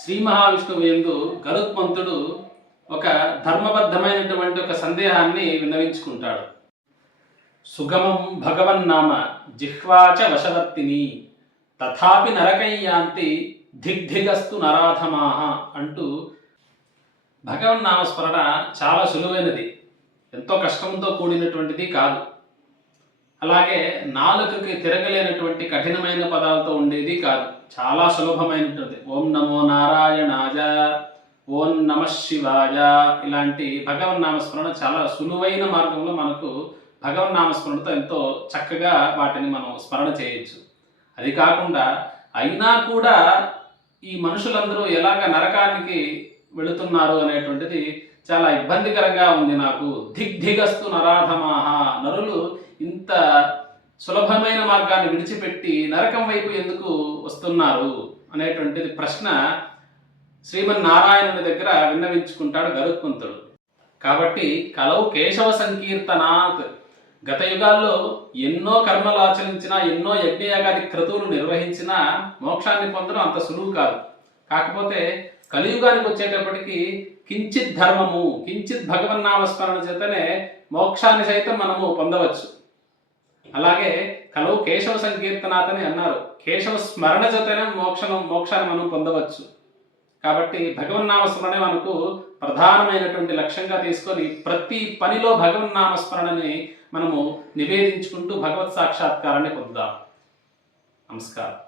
శ్రీ మహావిష్ణువు యందు గరుత్మంతుడు ఒక ధర్మబద్ధమైనటువంటి ఒక సందేహాన్ని విన్నవించుకుంటాడు. సుగమం భగవన్నామ జిహ్వాచ వశవర్తిని తథాపి నరకయ్యాంతి దిగ్ధిగస్తు నరాధమాహ అంటూ భగవన్నామస్మరణ చాలా సులువైనది, ఎంతో కష్టంతో కూడినటువంటిది కాదు. అలాగే నాలుకకి తిరగలేనటువంటి కఠినమైన పదాలతో ఉండేది కాదు, చాలా సులభమైనటువంటి ఓం నమో నారాయణాయ, ఓం నమ శివాయ ఇలాంటి భగవన్నామస్మరణ చాలా సులువైన మార్గంలో మనకు భగవన్నామస్మరణతో ఎంతో చక్కగా వాటిని మనం స్మరణ చేయొచ్చు. అది కాకుండా అయినా కూడా ఈ మనుషులందరూ ఎలాగ నరకానికి వెళుతున్నారు అనేటువంటిది చాలా ఇబ్బందికరంగా ఉంది నాకు. దిగ్ధిగస్తు నరాధమాహ, నరులు ఇంత సులభమైన మార్గాన్ని విడిచిపెట్టి నరకం వైపు ఎందుకు వస్తున్నారు అనేటువంటిది ప్రశ్న శ్రీమన్నారాయణుని దగ్గర విన్నవించుకుంటాడు గరుత్మంతుడు. కాబట్టి కలవు కేశవ సంకీర్తనాత్, గత యుగాల్లో ఎన్నో కర్మలు ఆచరించినా, ఎన్నో యజ్ఞయాగాది క్రతువులు నిర్వహించినా మోక్షాన్ని పొందడం అంత సులువు కాదు. కాకపోతే కలియుగానికి వచ్చేటప్పటికి కించిత్ ధర్మము, కించిత్ భగవన్నామస్మరణ చేతనే మోక్షాన్ని సైతం మనము పొందవచ్చు. అలాగే కలవు కేశవ సంకీర్తనాథని అన్నారు, కేశవ స్మరణ చేతనే మోక్షాన్ని మనం పొందవచ్చు. కాబట్టి భగవన్నామస్మరణే మనకు ప్రధానమైనటువంటి లక్ష్యంగా తీసుకొని ప్రతి పనిలో భగవన్నామస్మరణని మనము నివేదించుకుంటూ భగవత్ సాక్షాత్కారాన్ని పొందుదాం. నమస్కారం.